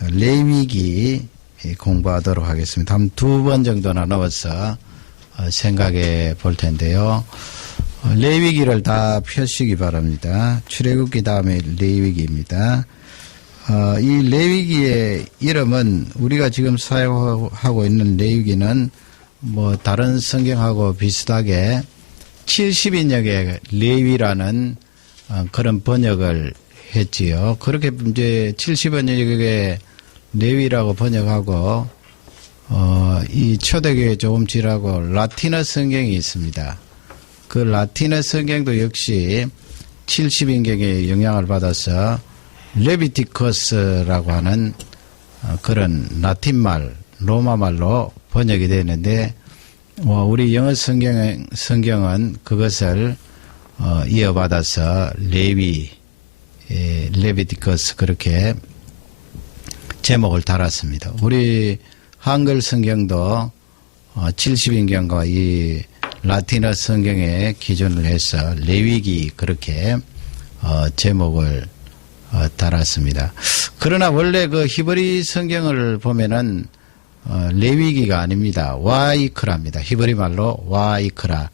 레위기 공부하도록 하겠습니다. 한 2번 정도 나눠서 생각해 볼 텐데요. 레위기를 다 펴시기 바랍니다. 출애굽기 다음에 레위기입니다. 이 레위기의 이름은 우리가 지금 사용하고 있는 레위기는 뭐 다른 성경하고 비슷하게 70인역의 레위라는 그런 번역을 했지요. 그렇게 이제 70인역의 레위라고 번역하고 이 초대교회 조금 지나고 라틴어 성경이 있습니다. 그 라틴어 성경도 역시 70인격의 영향을 받아서 레비티커스라고 하는 그런 라틴말, 로마말로 번역이 되는데 우리 영어 성경은 그것을 이어받아서 레비티커스 그렇게 제목을 달았습니다. 우리 한글 성경도 70인경과 이 라틴어 성경에 기준을 해서 레위기 그렇게 제목을 달았습니다. 그러나 원래 그 히브리 성경을 보면은 레위기가 아닙니다. 와이크라입니다. 히브리 말로 와이크라.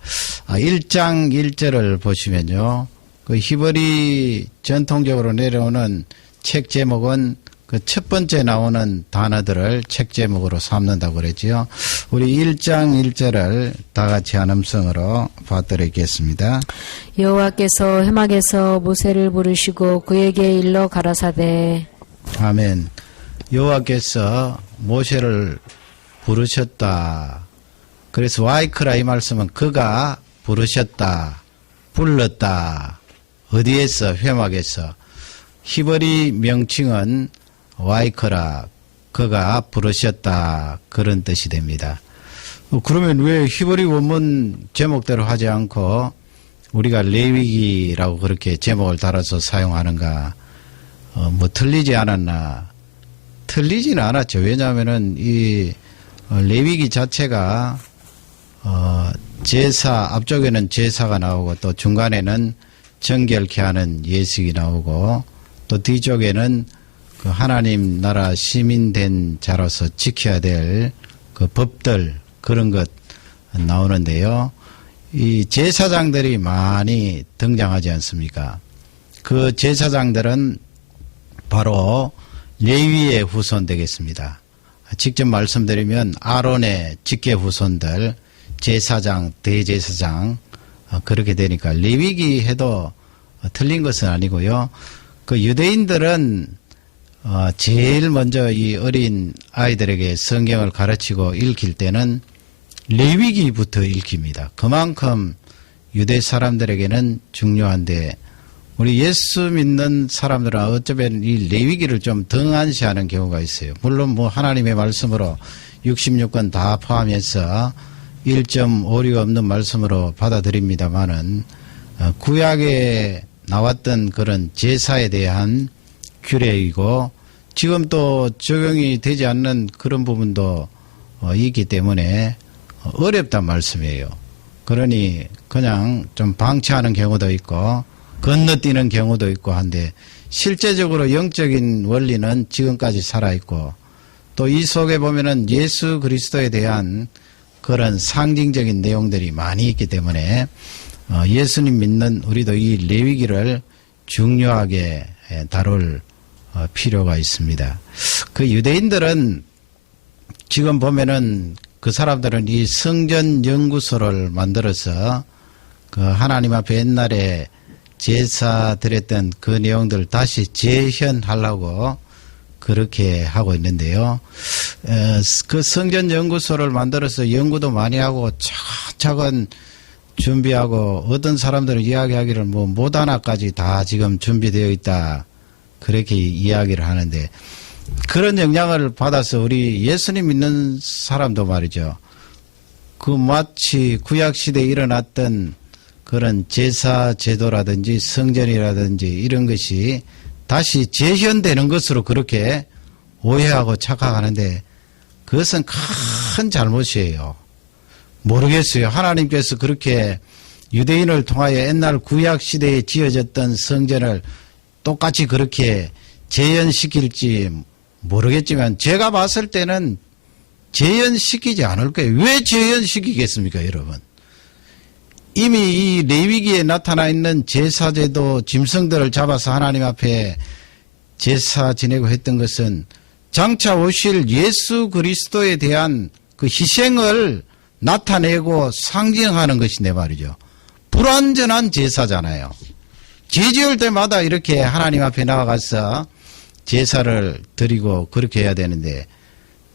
1장 1절을 보시면요. 그 히브리 전통적으로 내려오는 책 제목은 그 첫 번째 나오는 단어들을 책 제목으로 삼는다고 그랬지요. 우리 1장 1절을 다 같이 한 음성으로 봐드리겠습니다. 여호와께서 회막에서 모세를 부르시고 그에게 일러 가라사대. 아멘. 여호와께서 모세를 부르셨다. 그래서 와이크라 이 말씀은 그가 부르셨다. 불렀다. 어디에서? 회막에서. 히브리 명칭은 와이크라, 그가 부르셨다. 그런 뜻이 됩니다. 그러면 왜 히브리 원문 제목대로 하지 않고 우리가 레위기라고 그렇게 제목을 달아서 사용하는가? 뭐 틀리지 않았나? 틀리지는 않았죠. 왜냐하면은 이 레위기 자체가 제사, 앞쪽에는 제사가 나오고 또 중간에는 정결케 하는 예식이 나오고 또 뒤쪽에는 그 하나님 나라 시민 된 자로서 지켜야 될 그 법들 그런 것 나오는데요. 이 제사장들이 많이 등장하지 않습니까? 그 제사장들은 바로 레위의 후손 되겠습니다. 직접 말씀드리면 아론의 직계 후손들, 제사장, 대제사장 그렇게 되니까 레위기 해도 틀린 것은 아니고요. 그 유대인들은 제일 먼저 이 어린 아이들에게 성경을 가르치고 읽힐 때는 레위기부터 읽힙니다. 그만큼 유대 사람들에게는 중요한데 우리 예수 믿는 사람들은 어쩌면 이 레위기를 좀 등한시하는 경우가 있어요. 물론 뭐 하나님의 말씀으로 66권 다 포함해서 1.5리 없는 말씀으로 받아들입니다만은 구약에 나왔던 그런 제사에 대한 규례이고 지금 또 적용이 되지 않는 그런 부분도 있기 때문에 어렵단 말씀이에요. 그러니 그냥 좀 방치하는 경우도 있고 건너뛰는 경우도 있고 한데 실제적으로 영적인 원리는 지금까지 살아있고 또 이 속에 보면은 예수 그리스도에 대한 그런 상징적인 내용들이 많이 있기 때문에 예수님 믿는 우리도 이 레위기를 중요하게 다룰 필요가 있습니다. 그 유대인들은 지금 보면은 그 사람들은 이 성전 연구소를 만들어서 그 하나님 앞에 옛날에 제사 드렸던 그 내용들을 다시 재현하려고 그렇게 하고 있는데요. 그 성전 연구소를 만들어서 연구도 많이 하고 차근차근 준비하고 어떤 사람들은 이야기하기를 뭐 못 하나까지 다 지금 준비되어 있다. 그렇게 이야기를 하는데 그런 영향을 받아서 우리 예수님 믿는 사람도 말이죠. 그 마치 구약시대에 일어났던 그런 제사 제도라든지 성전이라든지 이런 것이 다시 재현되는 것으로 그렇게 오해하고 착각하는데 그것은 큰 잘못이에요. 모르겠어요. 하나님께서 그렇게 유대인을 통하여 옛날 구약시대에 지어졌던 성전을 똑같이 그렇게 재현시킬지 모르겠지만 제가 봤을 때는 재현시키지 않을 거예요. 왜 재현시키겠습니까, 여러분? 이미 이 레위기에 나타나 있는 제사제도 짐승들을 잡아서 하나님 앞에 제사 지내고 했던 것은 장차 오실 예수 그리스도에 대한 그 희생을 나타내고 상징하는 것인데 말이죠. 불완전한 제사잖아요. 죄 지을 때마다 이렇게 하나님 앞에 나아가서 제사를 드리고 그렇게 해야 되는데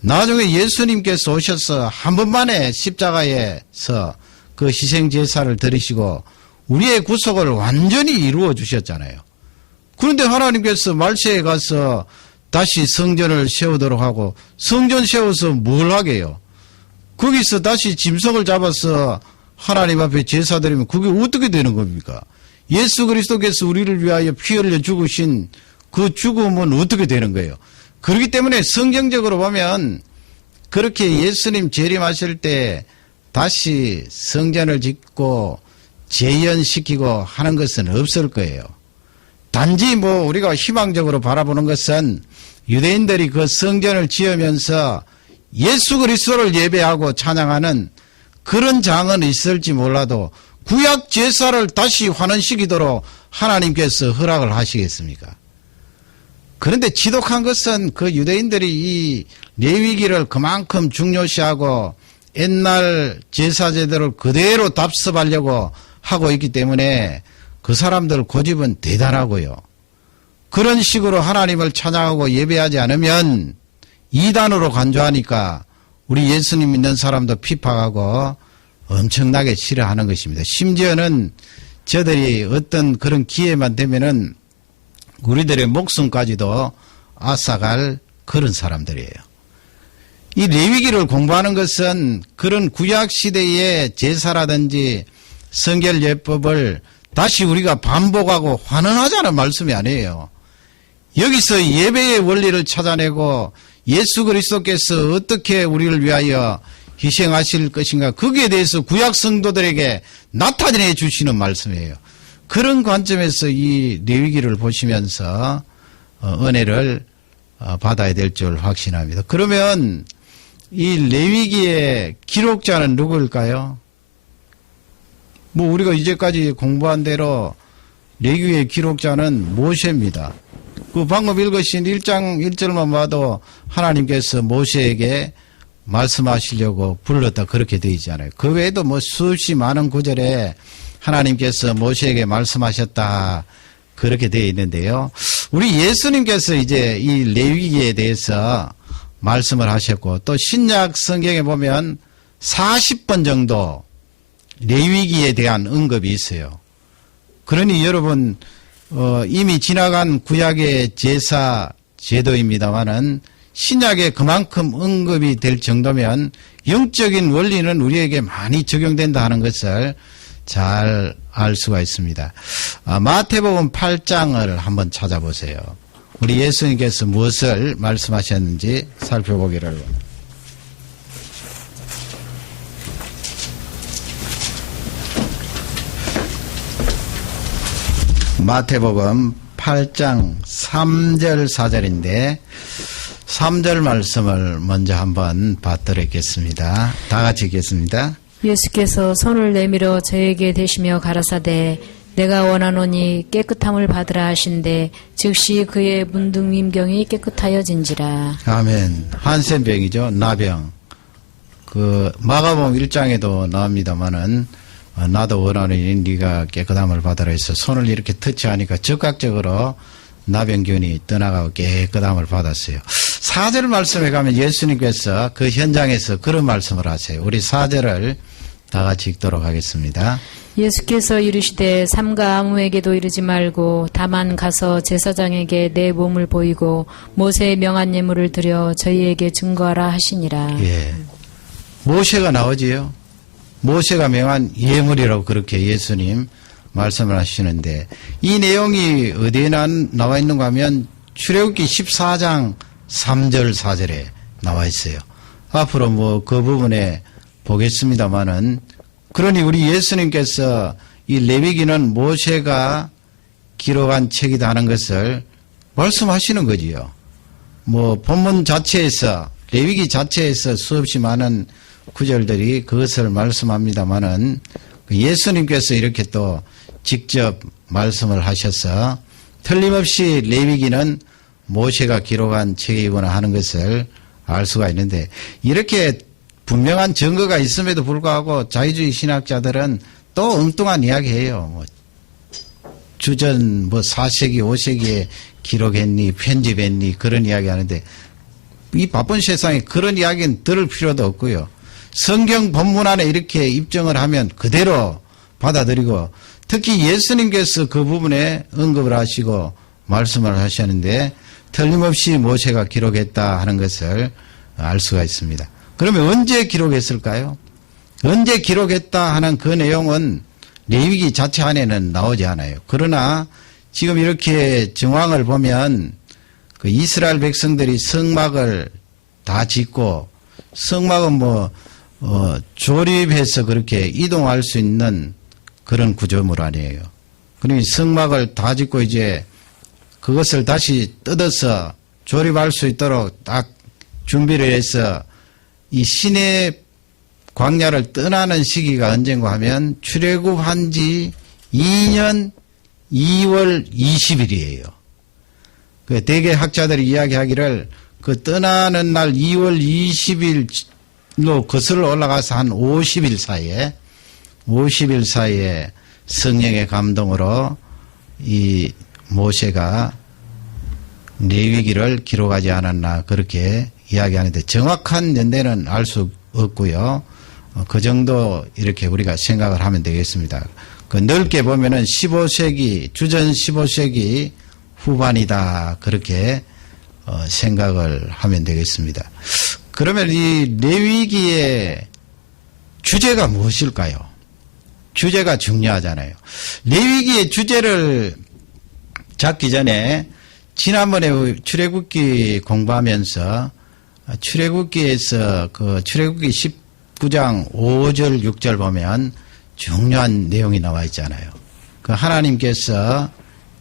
나중에 예수님께서 오셔서 한 번만에 십자가에서 그 희생 제사를 드리시고 우리의 구속을 완전히 이루어 주셨잖아요. 그런데 하나님께서 말세에 가서 다시 성전을 세우도록 하고 성전 세워서 뭘 하게요? 거기서 다시 짐승을 잡아서 하나님 앞에 제사 드리면 그게 어떻게 되는 겁니까? 예수 그리스도께서 우리를 위하여 피 흘려 죽으신 그 죽음은 어떻게 되는 거예요? 그렇기 때문에 성경적으로 보면 그렇게 예수님 재림하실 때 다시 성전을 짓고 재현시키고 하는 것은 없을 거예요. 단지 뭐 우리가 희망적으로 바라보는 것은 유대인들이 그 성전을 지으면서 예수 그리스도를 예배하고 찬양하는 그런 장은 있을지 몰라도 구약 제사를 다시 환원시키도록 하나님께서 허락을 하시겠습니까? 그런데 지독한 것은 그 유대인들이 이 레위기를 그만큼 중요시하고 옛날 제사제도를 그대로 답습하려고 하고 있기 때문에 그 사람들 고집은 대단하고요. 그런 식으로 하나님을 찬양하고 예배하지 않으면 이단으로 간주하니까 우리 예수님 믿는 사람도 핍박하고 엄청나게 싫어하는 것입니다. 심지어는 저들이 어떤 그런 기회만 되면은 우리들의 목숨까지도 앗아갈 그런 사람들이에요. 이 레위기를 공부하는 것은 그런 구약 시대의 제사라든지 성결 예법을 다시 우리가 반복하고 환원하자는 말씀이 아니에요. 여기서 예배의 원리를 찾아내고 예수 그리스도께서 어떻게 우리를 위하여 희생하실 것인가 거기에 대해서 구약 성도들에게 나타내 주시는 말씀이에요. 그런 관점에서 이 레위기를 보시면서 은혜를 받아야 될 줄 확신합니다. 그러면 이 레위기의 기록자는 누구일까요? 뭐 우리가 이제까지 공부한 대로 레위기의 기록자는 모세입니다. 그 방금 읽으신 1장 1절만 봐도 하나님께서 모세에게 말씀하시려고 불렀다 그렇게 되어 있잖아요. 그 외에도 뭐 수없이 많은 구절에 하나님께서 모세에게 말씀하셨다 그렇게 되어 있는데요. 우리 예수님께서 이제 이 레위기에 대해서 말씀을 하셨고 또 신약 성경에 보면 40번 정도 레위기에 대한 언급이 있어요. 그러니 여러분 이미 지나간 구약의 제사 제도입니다마는 신약에 그만큼 언급이 될 정도면 영적인 원리는 우리에게 많이 적용된다 하는 것을 잘 알 수가 있습니다. 마태복음 8장을 한번 찾아보세요. 우리 예수님께서 무엇을 말씀하셨는지 살펴보기를 원합니다. 마태복음 8장 3절 4절인데 3절 말씀을 먼저 한번 받들겠습니다. 다 같이 읽겠습니다. 예수께서 손을 내밀어 저에게 대시며 가라사대 내가 원하노니 깨끗함을 받으라 하신데 즉시 그의 문둥임경이 깨끗하여진지라. 아멘. 한센병이죠. 나병. 그 마가복음 1장에도 나옵니다마는 나도 원하노니 네가 깨끗함을 받으라 해서 손을 이렇게 터치하니까 즉각적으로 나병균이 떠나가고 깨끗함을 받았어요. 4절 말씀에 가면 예수님께서 그 현장에서 그런 말씀을 하세요. 우리 4절을 다 같이 읽도록 하겠습니다. 예수께서 이르시되 삼가 아무에게도 이르지 말고 다만 가서 제사장에게 내 몸을 보이고 모세의 명한 예물을 드려 저희에게 증거하라 하시니라. 예, 모세가 나오지요. 모세가 명한 예물이라고 그렇게 예수님 말씀을 하시는데 이 내용이 어디에 나와 있는가 하면 출애굽기 14장 3절 4절에 나와 있어요. 앞으로 뭐 그 부분에 보겠습니다마는 그러니 우리 예수님께서 이 레위기는 모세가 기록한 책이다 하는 것을 말씀하시는 거지요. 뭐 본문 자체에서 레위기 자체에서 수없이 많은 구절들이 그것을 말씀합니다마는 예수님께서 이렇게 또 직접 말씀을 하셔서 틀림없이 레위기는 모세가 기록한 책이구나 하는 것을 알 수가 있는데 이렇게 분명한 증거가 있음에도 불구하고 자유주의 신학자들은 또 엉뚱한 이야기해요. 뭐 주전 뭐 4세기 5세기에 기록했니 편집했니 그런 이야기 하는데 이 바쁜 세상에 그런 이야기는 들을 필요도 없고요. 성경 본문 안에 이렇게 입증을 하면 그대로 받아들이고 특히 예수님께서 그 부분에 언급을 하시고 말씀을 하셨는데 틀림없이 모세가 기록했다 하는 것을 알 수가 있습니다. 그러면 언제 기록했을까요? 언제 기록했다 하는 그 내용은 레위기 자체 안에는 나오지 않아요. 그러나 지금 이렇게 정황을 보면 그 이스라엘 백성들이 성막을 다 짓고 성막은 뭐 조립해서 그렇게 이동할 수 있는 그런 구조물 아니에요. 그러니 성막을 다 짓고 이제 그것을 다시 뜯어서 조립할 수 있도록 딱 준비를 해서 이 시내 광야를 떠나는 시기가 언젠가 하면 출애굽한 지 2년 2월 20일이에요. 그 대개 학자들이 이야기하기를 그 떠나는 날 2월 20일로 거슬러 올라가서 한 50일 사이에 성령의 감동으로 이 모세가 레위기를 기록하지 않았나 그렇게 이야기하는데 정확한 연대는 알 수 없고요. 그 정도 이렇게 우리가 생각을 하면 되겠습니다. 그 넓게 보면은 15세기 주전 15세기 후반이다 그렇게 생각을 하면 되겠습니다. 그러면 이 레위기의 주제가 무엇일까요? 주제가 중요하잖아요. 레위기의 주제를 잡기 전에 지난번에 출애굽기 공부하면서 출애굽기에서 그 출애굽기 19장 5절 6절 보면 중요한 내용이 나와 있잖아요. 그 하나님께서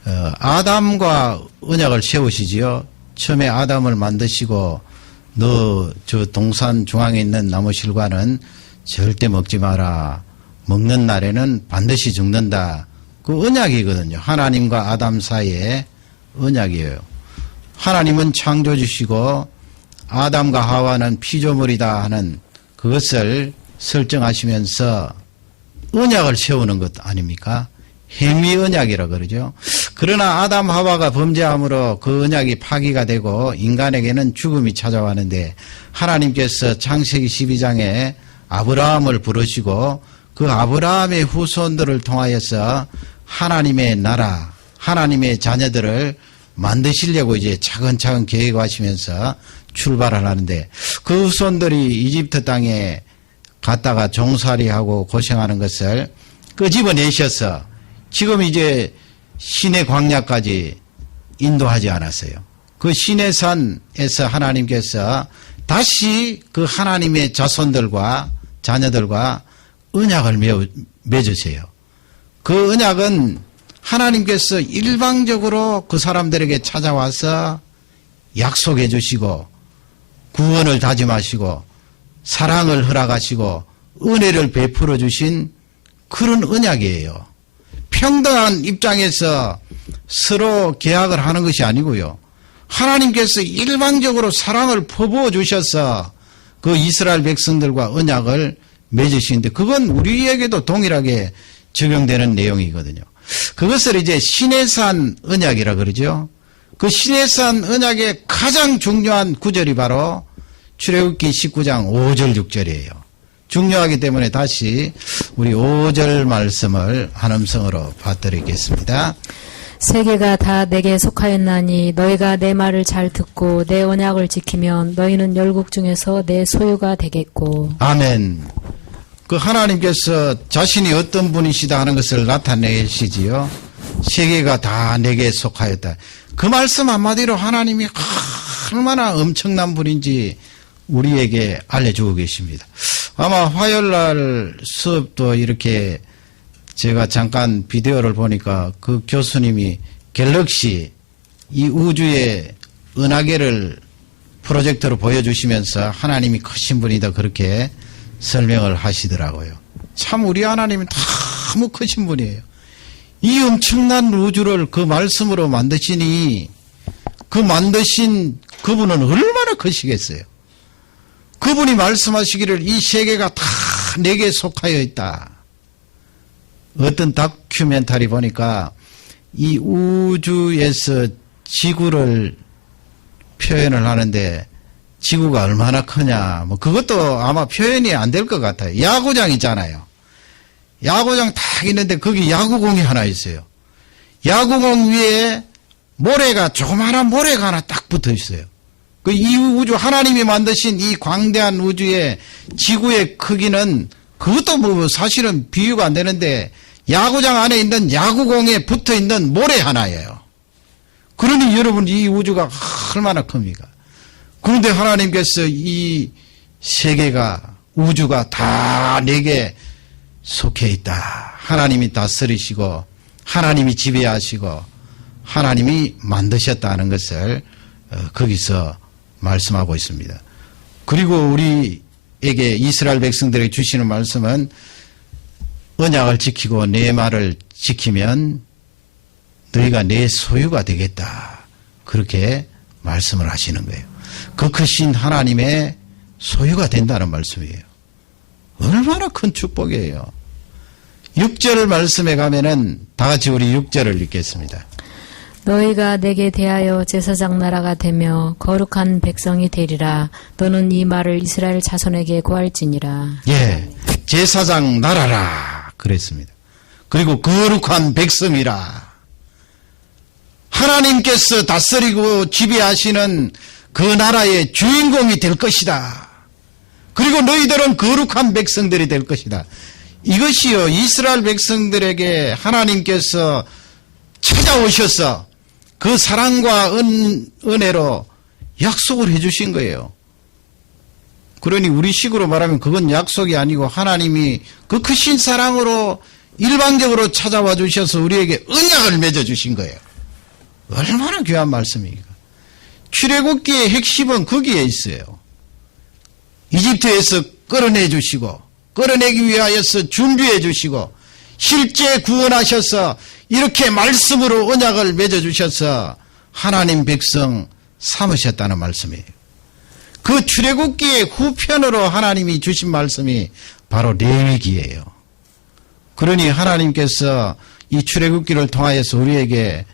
아담과 언약을 세우시지요. 처음에 아담을 만드시고 너 저 동산 중앙에 있는 나무 실과는 절대 먹지 마라. 먹는 날에는 반드시 죽는다. 그 언약이거든요. 하나님과 아담 사이에 언약이에요. 하나님은 창조주시고 아담과 하와는 피조물이다 하는 그것을 설정하시면서 언약을 세우는 것 아닙니까? 행위 언약이라 그러죠. 그러나 아담 하와가 범죄함으로 그 언약이 파기가 되고 인간에게는 죽음이 찾아왔는데 하나님께서 창세기 12장에 아브라함을 부르시고 그 아브라함의 후손들을 통하여서 하나님의 나라, 하나님의 자녀들을 만드시려고 이제 차근차근 계획하시면서 출발을 하는데 그 후손들이 이집트 땅에 갔다가 종살이하고 고생하는 것을 끄집어내셔서 지금 이제 시내 광야까지 인도하지 않았어요. 그 시내산에서 하나님께서 다시 그 하나님의 자손들과 자녀들과 언약을 맺으세요. 그 언약은 하나님께서 일방적으로 그 사람들에게 찾아와서 약속해 주시고 구원을 다짐하시고 사랑을 허락하시고 은혜를 베풀어 주신 그런 언약이에요. 평등한 입장에서 서로 계약을 하는 것이 아니고요. 하나님께서 일방적으로 사랑을 퍼부어 주셔서 그 이스라엘 백성들과 언약을 맺으시는데 그건 우리에게도 동일하게 적용되는 내용이거든요. 그것을 이제 시내산 언약이라 그러죠. 그 시내산 언약의 가장 중요한 구절이 바로 출애굽기 19장 5절 6절이에요. 중요하기 때문에 다시 우리 5절 말씀을 한 음성으로 받드리겠습니다. 세계가 다 내게 속하였나니 너희가 내 말을 잘 듣고 내 언약을 지키면 너희는 열국 중에서 내 소유가 되겠고. 아멘. 그 하나님께서 자신이 어떤 분이시다 하는 것을 나타내시지요. 세계가 다 내게 속하였다. 그 말씀 한마디로 하나님이 얼마나 엄청난 분인지 우리에게 알려주고 계십니다. 아마 화요일날 수업도 이렇게 제가 잠깐 비디오를 보니까 그 교수님이 갤럭시 이 우주의 은하계를 프로젝터로 보여주시면서 하나님이 크신 분이다 그렇게 설명을 하시더라고요. 참 우리 하나님은 너무 크신 분이에요. 이 엄청난 우주를 그 말씀으로 만드시니 그 만드신 그분은 얼마나 크시겠어요. 그분이 말씀하시기를 이 세계가 다 내게 속하여 있다. 어떤 다큐멘터리 보니까 이 우주에서 지구를 표현을 하는데 지구가 얼마나 크냐 뭐 그것도 아마 표현이 안 될 것 같아요. 야구장 있잖아요. 야구장 딱 있는데 거기 야구공이 하나 있어요. 야구공 위에 모래가 조그마한 모래가 하나 딱 붙어 있어요. 그 이 우주 하나님이 만드신 이 광대한 우주의 지구의 크기는 그것도 뭐 사실은 비유가 안 되는데 야구장 안에 있는 야구공에 붙어 있는 모래 하나예요. 그러니 여러분 이 우주가 얼마나 큽니까? 그런데 하나님께서 이 세계가 우주가 다 내게 속해 있다. 하나님이 다스리시고 하나님이 지배하시고 하나님이 만드셨다는 것을 거기서 말씀하고 있습니다. 그리고 우리에게 이스라엘 백성들에게 주시는 말씀은 언약을 지키고 내 말을 지키면 너희가 내 소유가 되겠다. 그렇게 말씀을 하시는 거예요. 그 크신 하나님의 소유가 된다는 말씀이에요. 얼마나 큰 축복이에요. 6절 말씀에 가면은 다 같이 우리 6절을 읽겠습니다. 너희가 내게 대하여 제사장 나라가 되며 거룩한 백성이 되리라. 너는 이 말을 이스라엘 자손에게 고할지니라. 예, 제사장 나라라 그랬습니다. 그리고 거룩한 백성이라. 하나님께서 다스리고 지배하시는 그 나라의 주인공이 될 것이다. 그리고 너희들은 거룩한 백성들이 될 것이다. 이것이요, 이스라엘 백성들에게 하나님께서 찾아오셔서 그 사랑과 은혜로 약속을 해주신 거예요. 그러니 우리 식으로 말하면 그건 약속이 아니고 하나님이 그 크신 사랑으로 일방적으로 찾아와 주셔서 우리에게 언약을 맺어주신 거예요. 얼마나 귀한 말씀입니까? 출애굽기의 핵심은 거기에 있어요. 이집트에서 끌어내 주시고 끌어내기 위하여서 준비해 주시고 실제 구원하셔서 이렇게 말씀으로 언약을 맺어주셔서 하나님 백성 삼으셨다는 말씀이에요. 그 출애굽기의 후편으로 하나님이 주신 말씀이 바로 레위기예요. 그러니 하나님께서 이 출애굽기를 통하여서 우리에게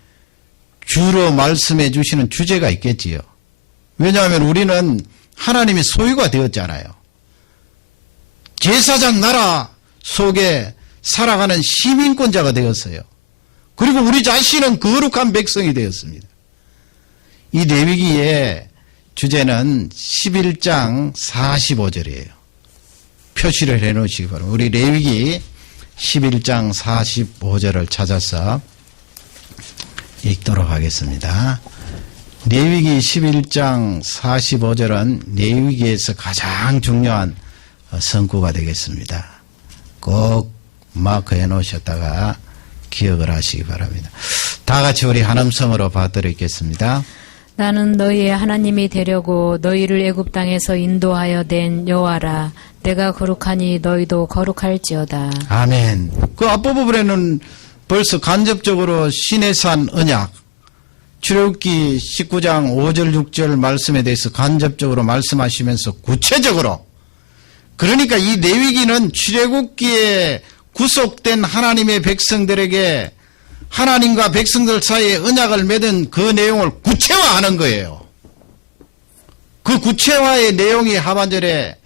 주로 말씀해 주시는 주제가 있겠지요. 왜냐하면 우리는 하나님의 소유가 되었잖아요. 제사장 나라 속에 살아가는 시민권자가 되었어요. 그리고 우리 자신은 거룩한 백성이 되었습니다. 이 레위기의 주제는 11장 45절이에요. 표시를 해놓으시기 바랍니다. 우리 레위기 11장 45절을 찾아서 읽도록 하겠습니다. 레위기 11장 45절은 레위기에서 가장 중요한 성구가 되겠습니다. 꼭 마크해 놓으셨다가 기억을 하시기 바랍니다. 다 같이 우리 한음성으로 받들겠습니다. 나는 너희의 하나님이 되려고 너희를 애굽 땅에서 인도하여 낸 여호와라. 내가 거룩하니 너희도 거룩할지어다. 아멘. 그 앞부분에는 벌써 간접적으로 시내산 언약, 출애굽기 19장 5절 6절 말씀에 대해서 간접적으로 말씀하시면서 구체적으로, 그러니까 이 레위기는 출애굽기에 구속된 하나님의 백성들에게 하나님과 백성들 사이에 언약을 맺은 그 내용을 구체화하는 거예요. 그 구체화의 내용이 하반절에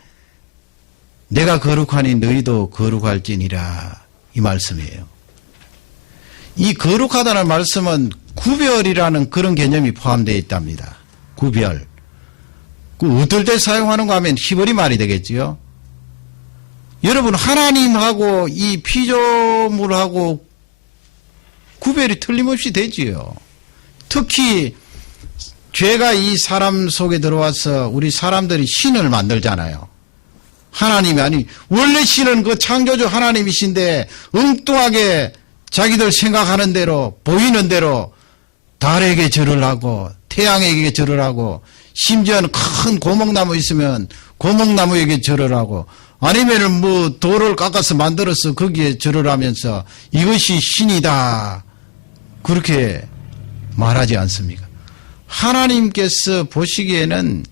내가 거룩하니 너희도 거룩할지니라 이 말씀이에요. 이 거룩하다는 말씀은 구별이라는 그런 개념이 포함되어 있답니다. 구별. 그 어떨 때 사용하는가 하면 히브리 말이 되겠지요. 여러분, 하나님하고 이 피조물하고 구별이 틀림없이 되지요. 특히 죄가 이 사람 속에 들어와서 우리 사람들이 신을 만들잖아요. 하나님이 아니, 원래 신은 그 창조주 하나님이신데 엉뚱하게 자기들 생각하는 대로 보이는 대로 달에게 절을 하고 태양에게 절을 하고 심지어는 큰 고목나무 있으면 고목나무에게 절을 하고 아니면은 뭐 돌을 깎아서 만들어서 거기에 절을 하면서 이것이 신이다. 그렇게 말하지 않습니까? 하나님께서 보시기에는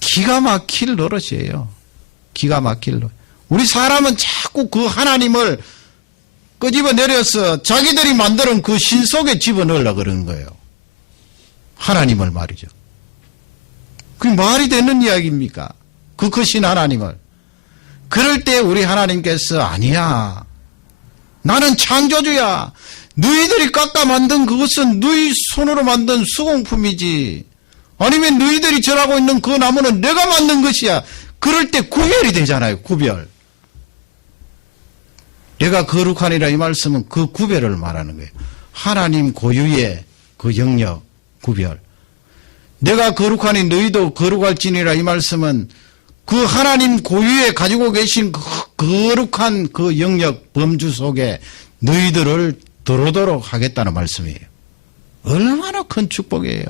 기가 막힐 노릇이에요. 기가 막힐 노릇. 우리 사람은 자꾸 그 하나님을 끄집어 내려서 자기들이 만드는 그 신 속에 집어넣으려고 그러는 거예요. 하나님을 말이죠. 그게 말이 되는 이야기입니까? 그 크신 하나님을. 그럴 때 우리 하나님께서 아니야. 나는 창조주야. 너희들이 깎아 만든 그것은 너희 손으로 만든 수공품이지. 아니면 너희들이 절하고 있는 그 나무는 내가 만든 것이야. 그럴 때 구별이 되잖아요. 구별. 내가 거룩하니라 이 말씀은 그 구별을 말하는 거예요. 하나님 고유의 그 영역 구별. 내가 거룩하니 너희도 거룩할지니라 이 말씀은 그 하나님 고유에 가지고 계신 그 거룩한 그 영역 범주 속에 너희들을 들어오도록 하겠다는 말씀이에요. 얼마나 큰 축복이에요.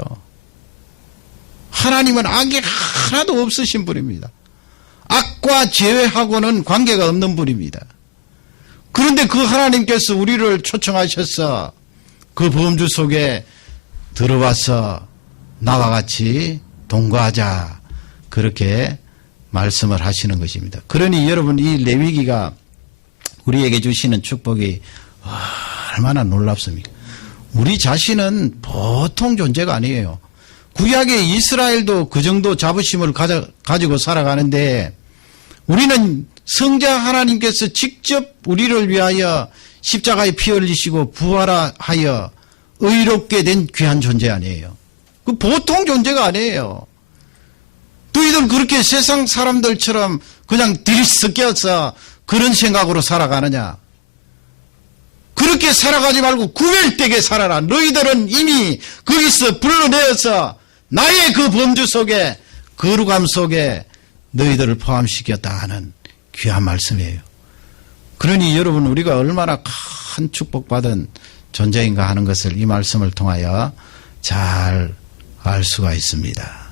하나님은 악이 하나도 없으신 분입니다. 악과 죄하고는 관계가 없는 분입니다. 그런데 그 하나님께서 우리를 초청하셔서 그 범주 속에 들어와서 나와 같이 동거하자. 그렇게 말씀을 하시는 것입니다. 그러니 여러분 이 레위기가 우리에게 주시는 축복이 얼마나 놀랍습니까? 우리 자신은 보통 존재가 아니에요. 구약의 이스라엘도 그 정도 자부심을 가지고 살아가는데 우리는 성자 하나님께서 직접 우리를 위하여 십자가에 피 흘리시고 부활하여 의롭게 된 귀한 존재 아니에요. 그 보통 존재가 아니에요. 너희들 그렇게 세상 사람들처럼 그냥 들이섞여서 그런 생각으로 살아가느냐? 그렇게 살아가지 말고 구별되게 살아라. 너희들은 이미 거기서 불러내어서 나의 그 범주 속에 거룩함 속에 너희들을 포함시켰다 하는 귀한 말씀이에요. 그러니 여러분 우리가 얼마나 큰 축복받은 존재인가 하는 것을 이 말씀을 통하여 잘 알 수가 있습니다.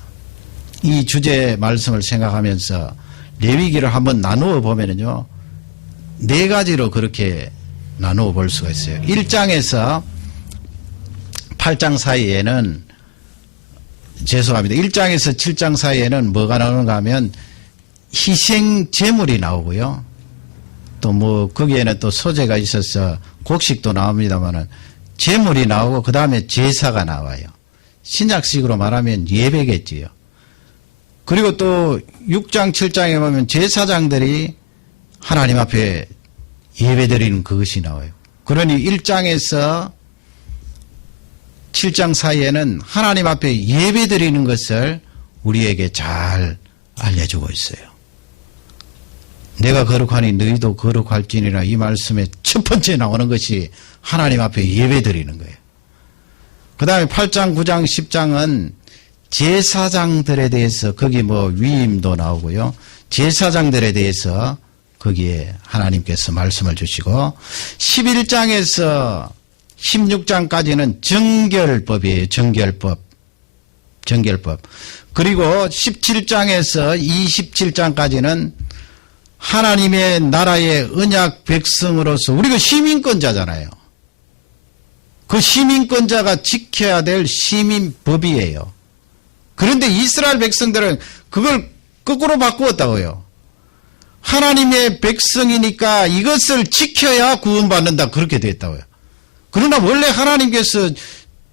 이 주제 말씀을 생각하면서 레위기를 한번 나누어 보면은요, 4가지로 그렇게 나누어 볼 수가 있어요. 1장에서 8장 사이에는, 죄송합니다. 1장에서 7장 사이에는 뭐가 나오는가 하면 희생 제물이 나오고요. 또 뭐 거기에는 또 소재가 있어서 곡식도 나옵니다만은 제물이 나오고 그 다음에 제사가 나와요. 신약식으로 말하면 예배겠지요. 그리고 또 6장 7장에 보면 제사장들이 하나님 앞에 예배드리는 그것이 나와요. 그러니 1장에서 7장 사이에는 하나님 앞에 예배드리는 것을 우리에게 잘 알려주고 있어요. 내가 거룩하니 너희도 거룩할지니라 이 말씀에 첫 번째 나오는 것이 하나님 앞에 예배드리는 거예요. 그 다음에 8장, 9장, 10장은 제사장들에 대해서 거기 뭐 위임도 나오고요. 제사장들에 대해서 거기에 하나님께서 말씀을 주시고 11장에서 16장까지는 정결법이에요. 정결법. 그리고 17장에서 27장까지는 하나님의 나라의 언약 백성으로서 우리가 시민권자잖아요. 그 시민권자가 지켜야 될 시민법이에요. 그런데 이스라엘 백성들은 그걸 거꾸로 바꾸었다고요. 하나님의 백성이니까 이것을 지켜야 구원받는다. 그렇게 됐다고요. 그러나 원래 하나님께서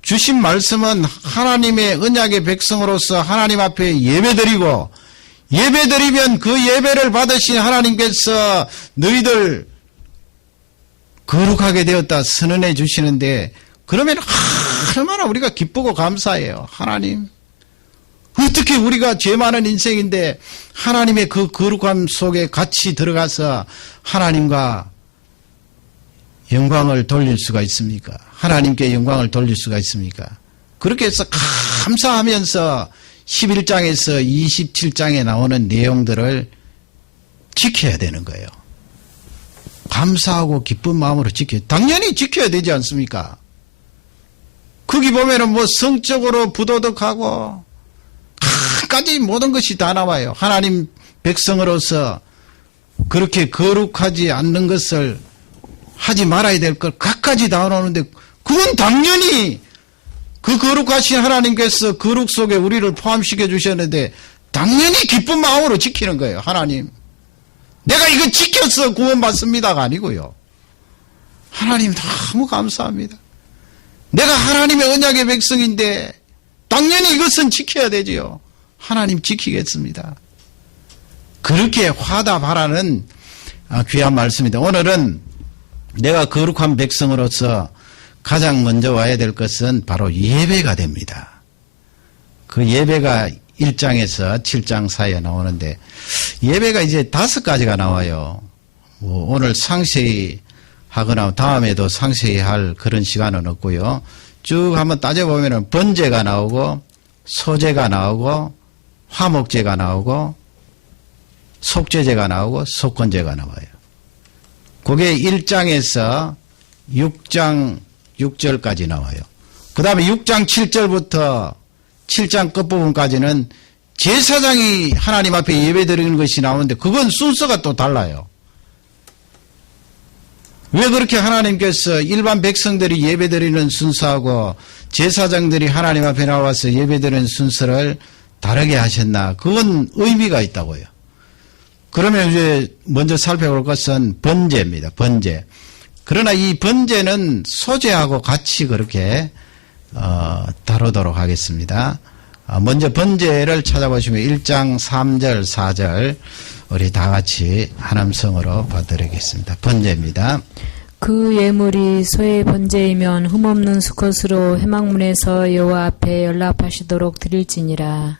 주신 말씀은 하나님의 언약의 백성으로서 하나님 앞에 예배드리고 예배드리면 그 예배를 받으신 하나님께서 너희들 거룩하게 되었다 선언해 주시는데 그러면 얼마나 우리가 기쁘고 감사해요. 하나님 어떻게 우리가 죄 많은 인생인데 하나님의 그 거룩함 속에 같이 들어가서 하나님과 영광을 돌릴 수가 있습니까? 하나님께 영광을 돌릴 수가 있습니까? 그렇게 해서 감사하면서 11장에서 27장에 나오는 내용들을 지켜야 되는 거예요. 감사하고 기쁜 마음으로 당연히 지켜야 되지 않습니까? 거기 보면은 뭐 성적으로 부도덕하고 까지 모든 것이 다 나와요. 하나님 백성으로서 그렇게 거룩하지 않는 것을 하지 말아야 될 걸 갖가지 다 나오는데 그건 당연히 그 거룩하신 하나님께서 거룩 속에 우리를 포함시켜 주셨는데 당연히 기쁜 마음으로 지키는 거예요. 하나님 내가 이거 지켜서 구원받습니다가 아니고요. 하나님 너무 감사합니다. 내가 하나님의 언약의 백성인데 당연히 이것은 지켜야 되지요. 하나님 지키겠습니다. 그렇게 화답하라는 귀한 말씀입니다. 오늘은 내가 거룩한 백성으로서 가장 먼저 와야 될 것은 바로 예배가 됩니다. 그 예배가 1장에서 7장 사이에 나오는데 예배가 이제 5가지가 나와요. 오늘 상세히 하거나 다음에도 상세히 할 그런 시간은 없고요. 쭉 한번 따져보면 번제가 나오고 소제가 나오고 화목제가 나오고 속죄제가 나오고 속건제가 나와요. 그게 1장에서 6장 6절까지 나와요. 그 다음에 6장 7절부터 7장 끝부분까지는 제사장이 하나님 앞에 예배드리는 것이 나오는데 그건 순서가 또 달라요. 왜 그렇게 하나님께서 일반 백성들이 예배드리는 순서하고 제사장들이 하나님 앞에 나와서 예배드리는 순서를 다르게 하셨나? 그건 의미가 있다고요. 그러면 이제 먼저 살펴볼 것은 번제입니다. 번제. 그러나 이 번제는 소제하고 같이 그렇게 다루도록 하겠습니다. 먼저 번제를 찾아보시면 1장 3절 4절 우리 다 같이 한음성으로 봐드리겠습니다. 번제입니다. 그 예물이 소의 번제이면 흠없는 수컷으로 회막문에서 여호와 앞에 연락하시도록 드릴지니라.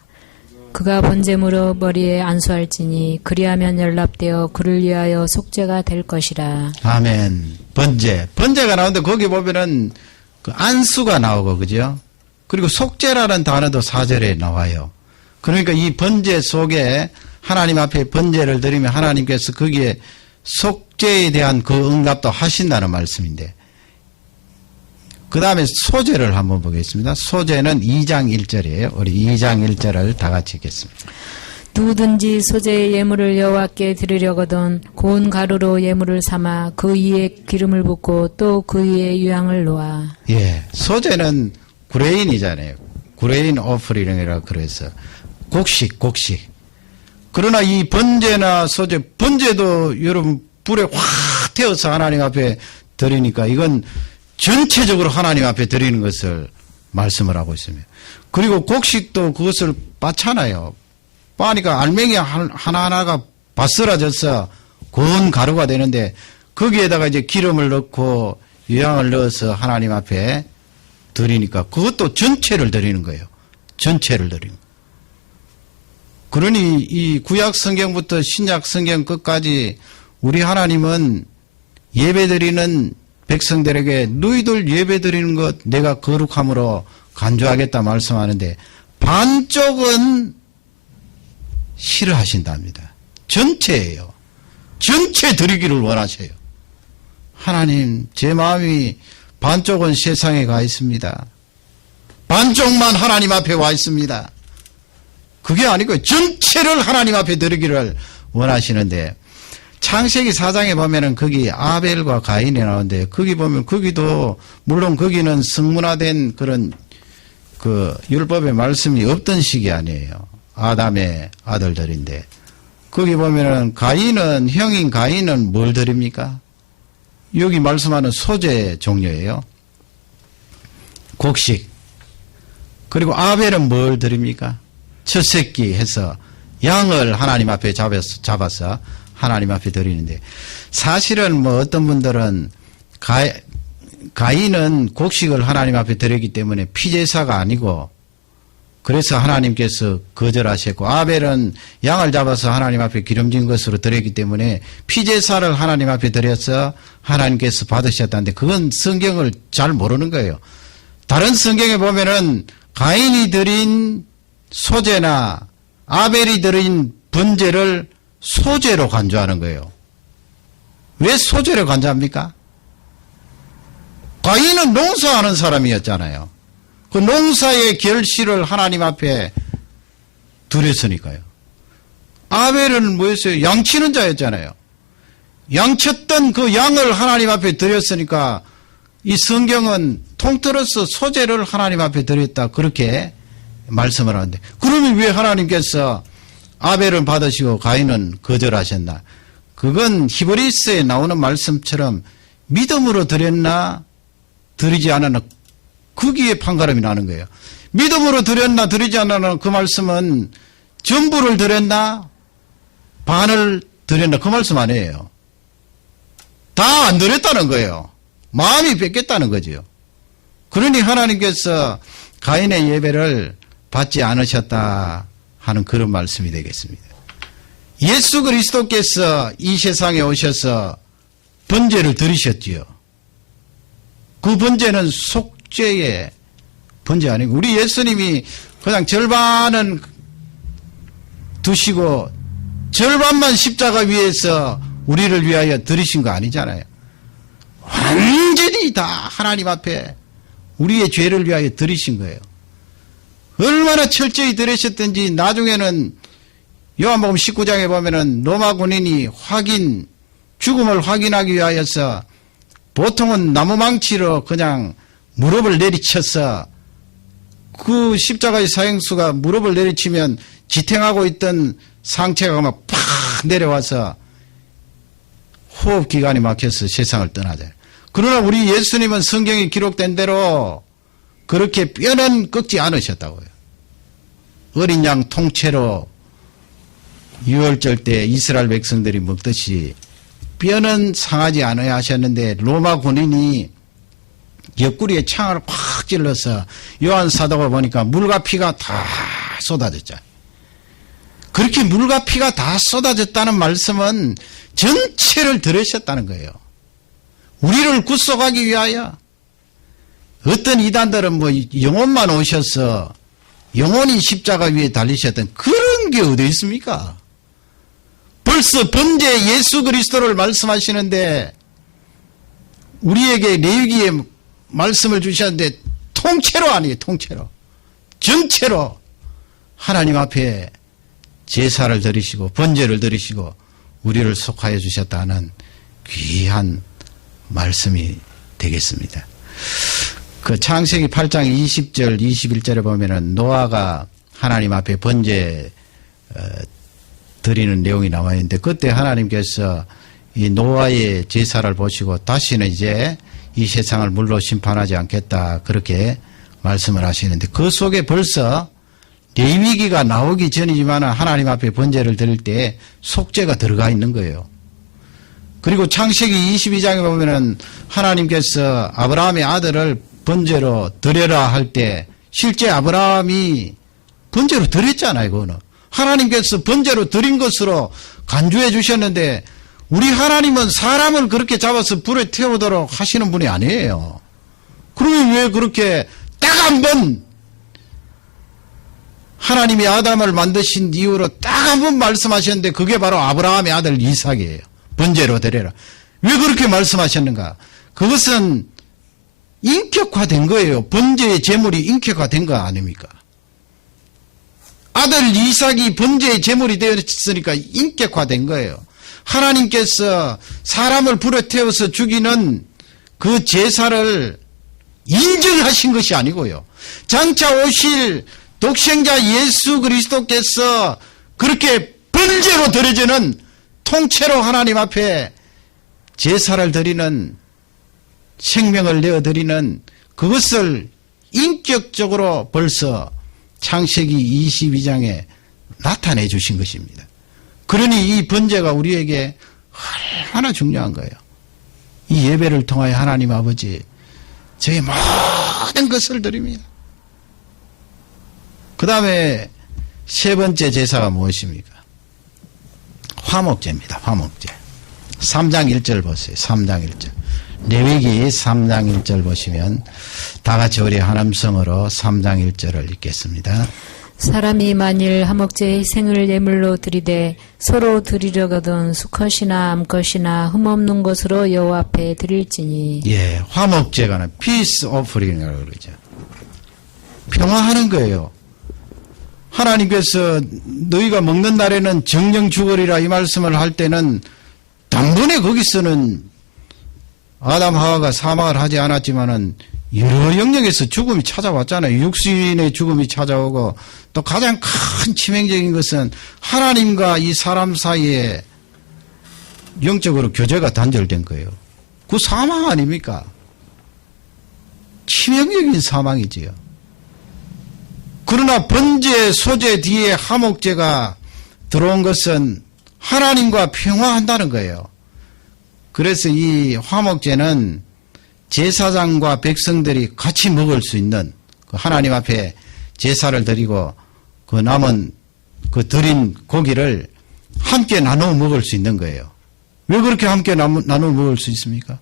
그가 번제물을 머리에 안수할지니 그리하면 연락되어 그를 위하여 속죄가 될 것이라. 아멘. 번제. 번제가 나오는데 거기 보면은 그 안수가 나오고 그죠? 그리고 속죄라는 단어도 4절에 나와요. 그러니까 이 번제 속에 하나님 앞에 번제를 드리면 하나님께서 거기에 속죄에 대한 그 응답도 하신다는 말씀인데 그 다음에 소제를 한번 보겠습니다. 소제는 2장 1절이에요. 우리 2장 1절을 다 같이 읽겠습니다. 누구든지 소제의 예물을 여호와께 드리려거든 고운 가루로 예물을 삼아 그 위에 기름을 붓고 또 그 위에 유향을 놓아. 예, 소제는 구레인이잖아요. 구레인 오프리링이라고 그래서 곡식. 그러나 이 번제나 소제, 번제도 여러분 불에 확 태워서 하나님 앞에 드리니까 이건 전체적으로 하나님 앞에 드리는 것을 말씀을 하고 있습니다. 그리고 곡식도 그것을 빻잖아요. 빻으니까 알맹이 하나하나가 바스라져서 고운 가루가 되는데 거기에다가 이제 기름을 넣고 유향을 넣어서 하나님 앞에 드리니까 그것도 전체를 드리는 거예요. 전체를 드리는 거예요. 그러니 이 구약 성경부터 신약 성경 끝까지 우리 하나님은 예배드리는 백성들에게 너희들 예배드리는 것 내가 거룩함으로 간주하겠다 말씀하는데 반쪽은 싫어하신답니다. 전체예요. 전체 드리기를 원하셔요. 하나님 제 마음이 반쪽은 세상에 가 있습니다. 반쪽만 하나님 앞에 와 있습니다. 그게 아니고 전체를 하나님 앞에 드리기를 원하시는데 창세기 4장에 보면은 거기 아벨과 가인이 나오는데 거기 보면 거기도 물론 거기는 성문화된 그런 그 율법의 말씀이 없던 시기 아니에요. 아담의 아들들인데 거기 보면은 가인은 형인 가인은 뭘 드립니까? 여기 말씀하는 소제 종류예요. 곡식. 그리고 아벨은 뭘 드립니까? 첫 새끼 해서 양을 하나님 앞에 잡아서 하나님 앞에 드리는데 사실은 뭐 어떤 분들은 가인은 곡식을 하나님 앞에 드렸기 때문에 피제사가 아니고 그래서 하나님께서 거절하셨고 아벨은 양을 잡아서 하나님 앞에 기름진 것으로 드렸기 때문에 피제사를 하나님 앞에 드려서 하나님께서 받으셨다는데 그건 성경을 잘 모르는 거예요. 다른 성경에 보면은 가인이 드린 소제나 아벨이 드린 번제를 소제로 간주하는 거예요. 왜 소제로 간주합니까? 가인은 농사하는 사람이었잖아요. 그 농사의 결실을 하나님 앞에 드렸으니까요. 아벨은 뭐였어요? 양치는 자였잖아요. 양쳤던 그 양을 하나님 앞에 드렸으니까 이 성경은 통틀어서 소재를 하나님 앞에 드렸다 그렇게 말씀을 하는데, 그러면 왜 하나님께서 아벨은 받으시고 가인은 거절하셨나? 그건 히브리서에 나오는 말씀처럼 믿음으로 드렸나 드리지 않았나, 거기에 판가름이 나는 거예요. 믿음으로 드렸나 드리지 않았나, 그 말씀은 전부를 드렸나 반을 드렸나 그 말씀 아니에요. 다 안 드렸다는 거예요. 마음이 뺏겼다는 거죠. 그러니 하나님께서 가인의 예배를 받지 않으셨다 하는 그런 말씀이 되겠습니다. 예수 그리스도께서 이 세상에 오셔서 번제를 드리셨지요. 그 번제는 속죄의 번제 아니고, 우리 예수님이 그냥 절반은 두시고 절반만 십자가 위에서 우리를 위하여 드리신 거 아니잖아요. 완전히 다 하나님 앞에 우리의 죄를 위하여 드리신 거예요. 얼마나 철저히 드리셨든지 나중에는 요한복음 19장에 보면은 로마 군인이 죽음을 확인하기 위하여서 보통은 나무망치로 그냥 무릎을 내리쳐서, 그 십자가의 사형수가 무릎을 내리치면 지탱하고 있던 상체가 막 팍 내려와서 호흡기관이 막혀서 세상을 떠나잖아요. 그러나 우리 예수님은 성경에 기록된 대로 그렇게 뼈는 꺾지 않으셨다고요. 어린 양 통째로 유월절 때 이스라엘 백성들이 먹듯이 뼈는 상하지 않아야 하셨는데, 로마 군인이 옆구리에 창을 팍 찔러서 요한 사도가 보니까 물과 피가 다 쏟아졌잖아요. 그렇게 물과 피가 다 쏟아졌다는 말씀은 전체를 들으셨다는 거예요. 우리를 구속하기 위하여. 어떤 이단들은 뭐 영혼만 오셔서 영혼이 십자가 위에 달리셨던 그런 게 어디 있습니까? 벌써 번제 예수 그리스도를 말씀하시는데, 우리에게 레위기에 말씀을 주셨는데 통째로 아니에요. 통째로. 전체로 하나님 앞에 제사를 드리시고 번제를 드리시고 우리를 속하여 주셨다는 귀한 말씀이 되겠습니다. 그 창세기 8장 20절 21절에 보면은 노아가 하나님 앞에 번제 드리는 내용이 나와 있는데, 그때 하나님께서 이 노아의 제사를 보시고 다시는 이제 이 세상을 물로 심판하지 않겠다 그렇게 말씀을 하시는데, 그 속에 벌써 레위기가 나오기 전이지만 하나님 앞에 번제를 드릴 때 속죄가 들어가 있는 거예요. 그리고 창세기 22장에 보면은 하나님께서 아브라함의 아들을 번제로 드려라 할 때 실제 아브라함이 번제로 드렸잖아요. 그거는 하나님께서 번제로 드린 것으로 간주해 주셨는데, 우리 하나님은 사람을 그렇게 잡아서 불에 태우도록 하시는 분이 아니에요. 그러면 왜 그렇게 딱 한 번 하나님이 아담을 만드신 이후로 딱 한 번 말씀하셨는데, 그게 바로 아브라함의 아들 이삭이에요. 번제로 드려라. 왜 그렇게 말씀하셨는가? 그것은 인격화된 거예요. 번제의 제물이 인격화된 거 아닙니까? 아들 이삭이 번제의 제물이 되었으니까 인격화된 거예요. 하나님께서 사람을 불에 태워서 죽이는 그 제사를 인정하신 것이 아니고요. 장차 오실 독생자 예수 그리스도께서 그렇게 번제로 드려지는, 통째로 하나님 앞에 제사를 드리는, 생명을 내어드리는 그것을 인격적으로 벌써 창세기 22장에 나타내 주신 것입니다. 그러니 이 번제가 우리에게 얼마나 중요한 거예요. 이 예배를 통하여 하나님 아버지, 저희 모든 것을 드립니다. 그 다음에 세 번째 제사가 무엇입니까? 화목제입니다. 화목제. 3장 1절 보세요. 3장 1절. 레위기 3장 1절 보시면 다 같이 우리 한음성으로 3장 1절을 읽겠습니다. 사람이 만일 화목제의 희생을 예물로 드리되 서로 드리려거든 수컷이나 암컷이나 흠없는 것으로 여호와 앞에 드릴지니. 예, 화목제가 피스 오프링이라고 그러죠. 평화하는 거예요. 하나님께서 너희가 먹는 날에는 정령 죽으리라 이 말씀을 할 때는 단번에 거기서는 아담 하와가 사망을 하지 않았지만은 여러 영역에서 죽음이 찾아왔잖아요. 육신의 죽음이 찾아오고 또 가장 큰 치명적인 것은 하나님과 이 사람 사이에 영적으로 교제가 단절된 거예요. 그 사망 아닙니까? 치명적인 사망이지요. 그러나 번제, 소제 뒤에 화목제가 들어온 것은 하나님과 평화한다는 거예요. 그래서 이 화목제는 제사장과 백성들이 같이 먹을 수 있는 그 하나님 앞에 제사를 드리고 그 남은 그 드린 고기를 함께 나누어 먹을 수 있는 거예요. 왜 그렇게 함께 나누어 먹을 수 있습니까?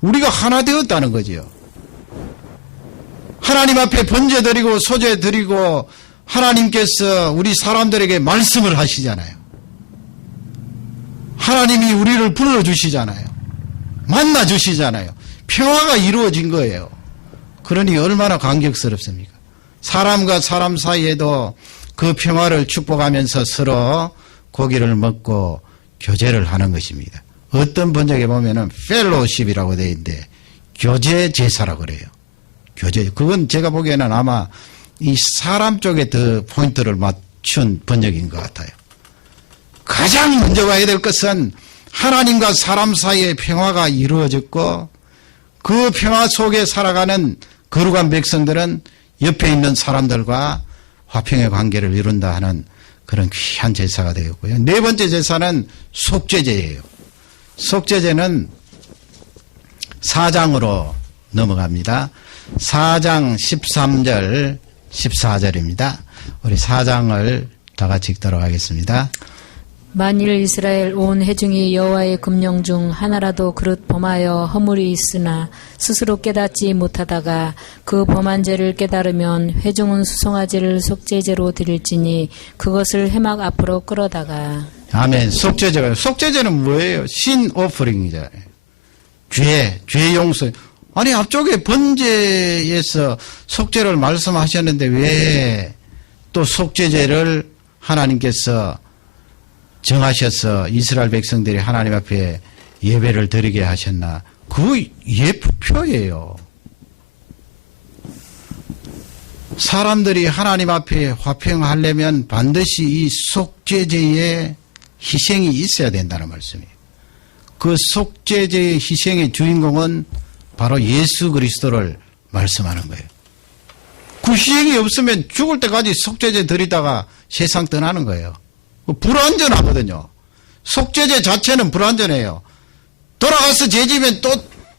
우리가 하나 되었다는 거지요. 하나님 앞에 번제 드리고 소제 드리고 하나님께서 우리 사람들에게 말씀을 하시잖아요. 하나님이 우리를 불러주시잖아요. 만나주시잖아요. 평화가 이루어진 거예요. 그러니 얼마나 감격스럽습니까? 사람과 사람 사이에도 그 평화를 축복하면서 서로 고기를 먹고 교제를 하는 것입니다. 어떤 번역에 보면은 펠로우십이라고 되어 있는데 교제 제사라고 그래요. 교제. 그건 제가 보기에는 아마 이 사람 쪽에 더 포인트를 맞춘 번역인 것 같아요. 가장 먼저 가야 될 것은 하나님과 사람 사이의 평화가 이루어졌고 그 평화 속에 살아가는 거룩한 백성들은 옆에 있는 사람들과 화평의 관계를 이룬다 하는 그런 귀한 제사가 되었고요. 네 번째 제사는 속죄제예요. 속죄제는 4장으로 넘어갑니다. 4장 13절 14절입니다. 우리 4장을 다 같이 읽도록 하겠습니다. 만일 이스라엘 온 회중이 여호와의 금령 중 하나라도 그릇 범하여 허물이 있으나 스스로 깨닫지 못하다가 그 범한 죄를 깨달으면 회중은 수송아지를 속죄제로 드릴지니 그것을 회막 앞으로 끌어다가. 아멘. 속죄제가 속죄제는 뭐예요? 신 오퍼링이잖아요. 죄 용서. 아니 앞쪽에 번제에서 속죄를 말씀하셨는데 왜 또 속죄제를 하나님께서 정하셔서 이스라엘 백성들이 하나님 앞에 예배를 드리게 하셨나? 그 예표예요. 사람들이 하나님 앞에 화평하려면 반드시 이 속죄제의 희생이 있어야 된다는 말씀이에요. 그 속죄제의 희생의 주인공은 바로 예수 그리스도를 말씀하는 거예요. 그 희생이 없으면 죽을 때까지 속죄제 드리다가 세상 떠나는 거예요. 불완전하거든요. 속죄제 자체는 불완전해요. 돌아가서 제 집에 또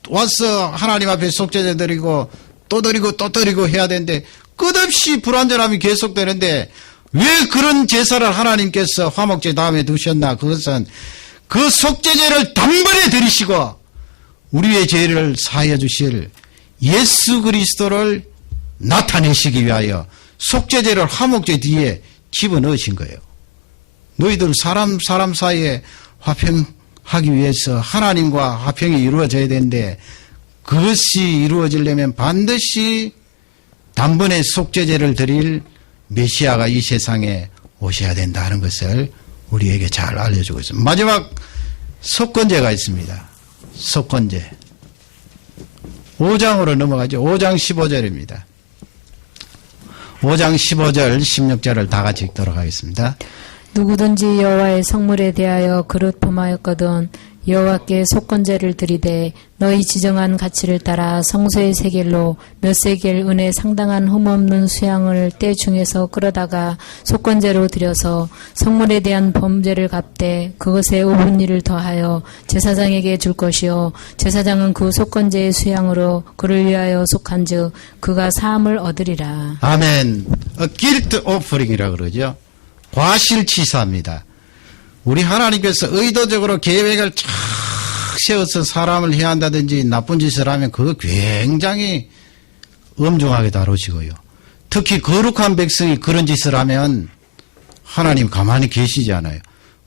와서 하나님 앞에 속죄제 드리고 또 드리고 또 드리고 해야 되는데 끝없이 불완전함이 계속되는데 왜 그런 제사를 하나님께서 화목제 다음에 두셨나? 그것은 그 속죄제를 단번에 드리시고 우리의 죄를 사하여 주실 예수 그리스도를 나타내시기 위하여 속죄제를 화목제 뒤에 집어넣으신 거예요. 너희들 사람 사이에 화평하기 위해서 하나님과 화평이 이루어져야 되는데 그것이 이루어지려면 반드시 단번에 속죄제를 드릴 메시아가 이 세상에 오셔야 된다 하는 것을 우리에게 잘 알려주고 있습니다. 마지막 속건제가 있습니다. 속건제. 5장으로 넘어가죠. 5장 15절입니다. 5장 15절 16절을 다 같이 읽도록 하겠습니다. 누구든지 여호와의 성물에 대하여 그릇 범하였거든 여호와께 속건제를 드리되 너희 지정한 가치를 따라 성소의 세겔로 몇 세겔 은에 상당한 흠없는 수양을 때 중에서 끌어다가 속건제로 드려서 성물에 대한 범죄를 갚되 그것에 5분 1을 더하여 제사장에게 줄 것이요 제사장은 그 속건제의 수양으로 그를 위하여 속한즉 그가 사함을 얻으리라. 아멘. guilt offering이라고 그러죠. 과실치사입니다. 우리 하나님께서 의도적으로 계획을 쫙 세워서 사람을 해야 한다든지 나쁜 짓을 하면 그거 굉장히 엄중하게 다루시고요. 특히 거룩한 백성이 그런 짓을 하면 하나님 가만히 계시지 않아요.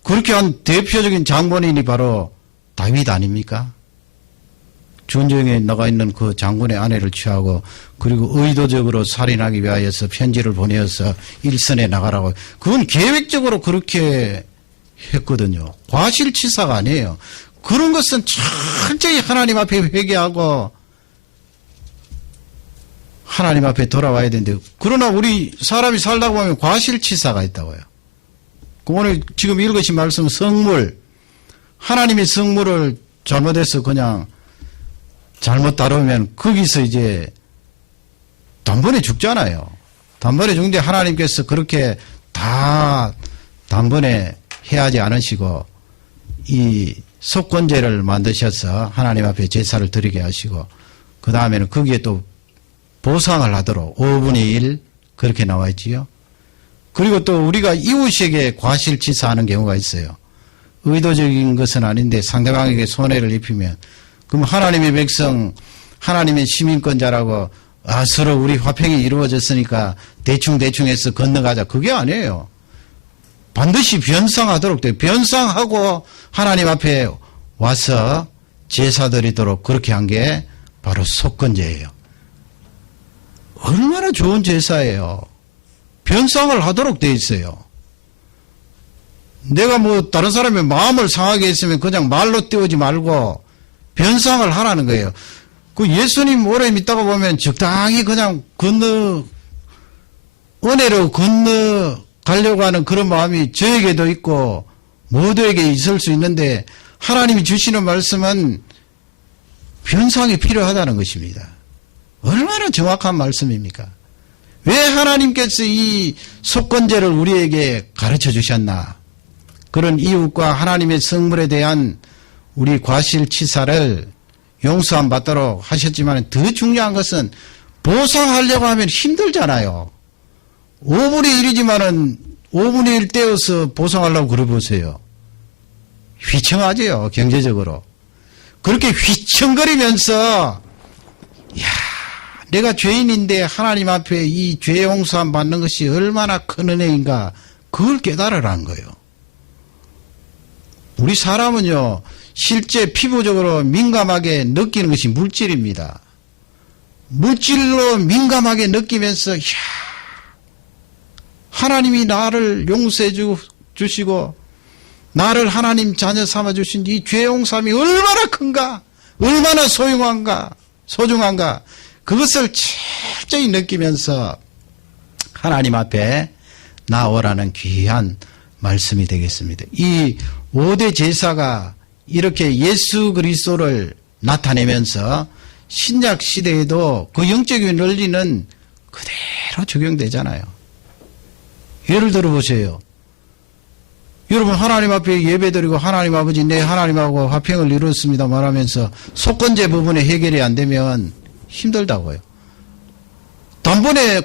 그렇게 한 대표적인 장본인이 바로 다윗 아닙니까? 전쟁에 나가 있는 그 장군의 아내를 취하고 그리고 의도적으로 살인하기 위하여서 편지를 보내어서 일선에 나가라고. 그건 계획적으로 그렇게 했거든요. 과실치사가 아니에요. 그런 것은 철저히 하나님 앞에 회개하고 하나님 앞에 돌아와야 되는데, 그러나 우리 사람이 살다 보면 과실치사가 있다고요. 오늘 지금 읽으신 말씀 성물, 하나님의 성물을 잘못해서 그냥 잘못 다루면 거기서 이제 단번에 죽잖아요. 단번에 죽는데 하나님께서 그렇게 다 단번에 해하지 않으시고 이 속건제를 만드셔서 하나님 앞에 제사를 드리게 하시고 그 다음에는 거기에 또 보상을 하도록 5분의 1 그렇게 나와 있지요. 그리고 또 우리가 이웃에게 과실치사하는 경우가 있어요. 의도적인 것은 아닌데 상대방에게 손해를 입히면 그럼 하나님의 백성, 하나님의 시민권자라고 서로 우리 화평이 이루어졌으니까 대충 해서 건너가자. 그게 아니에요. 반드시 변상하도록 돼요. 변상하고 하나님 앞에 와서 제사 드리도록 그렇게 한 게 바로 속건제예요. 얼마나 좋은 제사예요. 변상을 하도록 돼 있어요. 내가 뭐 다른 사람의 마음을 상하게 했으면 그냥 말로 때우지 말고 변상을 하라는 거예요. 그 예수님 오래 믿다가 보면 적당히 그냥 은혜로 건너가려고 하는 그런 마음이 저에게도 있고 모두에게 있을 수 있는데 하나님이 주시는 말씀은 변상이 필요하다는 것입니다. 얼마나 정확한 말씀입니까? 왜 하나님께서 이 속건제를 우리에게 가르쳐 주셨나? 그런 이웃과 하나님의 성물에 대한 우리 과실치사를 용서함 받도록 하셨지만 더 중요한 것은 보상하려고 하면 힘들잖아요. 5분의 1이지만은 5분의 1 떼어서 보상하려고 그래 보세요. 휘청하죠, 경제적으로. 그렇게 휘청거리면서 내가 죄인인데 하나님 앞에 이 죄 용서함 받는 것이 얼마나 큰 은혜인가 그걸 깨달으라는 거예요. 우리 사람은요 실제 피부적으로 민감하게 느끼는 것이 물질입니다. 물질로 민감하게 느끼면서 하나님이 나를 용서해 주시고 나를 하나님 자녀 삼아 주신 이 죄 용서함이 얼마나 큰가, 얼마나 소중한가 그것을 철저히 느끼면서 하나님 앞에 나오라는 귀한 말씀이 되겠습니다. 이 5대 제사가 이렇게 예수 그리스도를 나타내면서 신약 시대에도 그 영적인 원리는 그대로 적용되잖아요. 예를 들어 보세요. 여러분 하나님 앞에 예배드리고 하나님 아버지 내 하나님하고 화평을 이루었습니다 말하면서 속건제 부분에 해결이 안 되면 힘들다고요. 단번에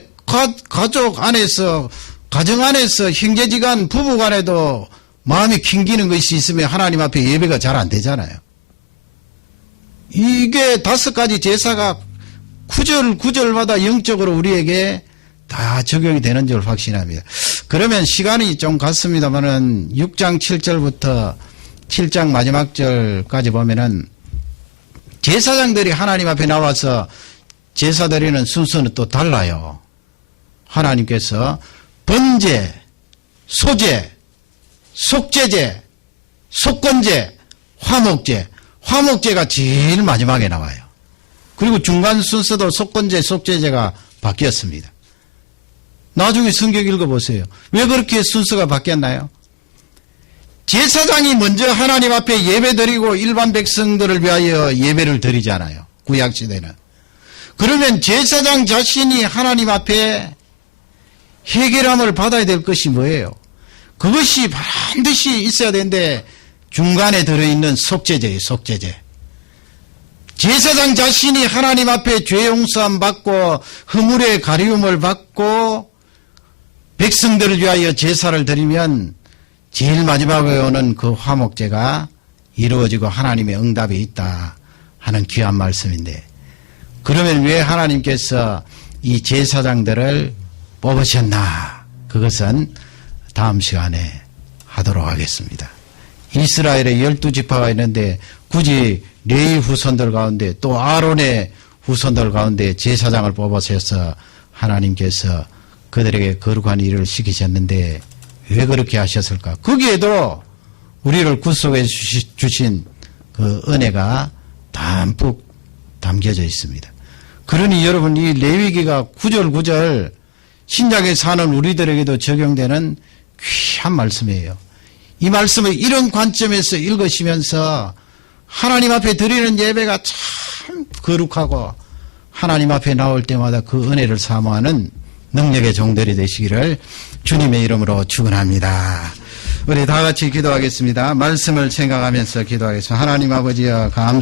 가족 안에서 가정 안에서 형제지간 부부간에도 마음이 킹기는 것이 있으면 하나님 앞에 예배가 잘 안 되잖아요. 이게 5가지 제사가 구절마다 영적으로 우리에게 다 적용이 되는 줄 확신합니다. 그러면 시간이 좀 갔습니다만은 6장 7절부터 7장 마지막 절까지 보면은 제사장들이 하나님 앞에 나와서 제사 드리는 순서는 또 달라요. 하나님께서 번제, 소제, 속제제, 속건제, 화목제, 화목제가 제일 마지막에 나와요. 그리고 중간 순서도 속건제, 속제제가 바뀌었습니다. 나중에 성경 읽어보세요. 왜 그렇게 순서가 바뀌었나요? 제사장이 먼저 하나님 앞에 예배드리고 일반 백성들을 위하여 예배를 드리잖아요. 구약시대는. 그러면 제사장 자신이 하나님 앞에 해결함을 받아야 될 것이 뭐예요? 그것이 반드시 있어야 되는데 중간에 들어있는 속제제예요. 속제제. 제사장 자신이 하나님 앞에 죄 용서함 받고 허물의 가리움을 받고 백성들을 위하여 제사를 드리면 제일 마지막에 오는 그 화목제가 이루어지고 하나님의 응답이 있다 하는 귀한 말씀인데, 그러면 왜 하나님께서 이 제사장들을 뽑으셨나? 그것은 다음 시간에 하도록 하겠습니다. 이스라엘의 12지파가 있는데 굳이 레위 후손들 가운데 또 아론의 후손들 가운데 제사장을 뽑아서 하나님께서 그들에게 거룩한 일을 시키셨는데 왜 그렇게 하셨을까? 거기에도 우리를 구속해 주신 그 은혜가 담뿍 담겨져 있습니다. 그러니 여러분 이 레위기가 구절구절 신약에 사는 우리들에게도 적용되는 귀한 말씀이에요. 이 말씀을 이런 관점에서 읽으시면서 하나님 앞에 드리는 예배가 참 거룩하고 하나님 앞에 나올 때마다 그 은혜를 사모하는 능력의 종들이 되시기를 주님의 이름으로 축원합니다. 우리 다 같이 기도하겠습니다. 말씀을 생각하면서 기도하겠습니다. 하나님 아버지여 감사합니다.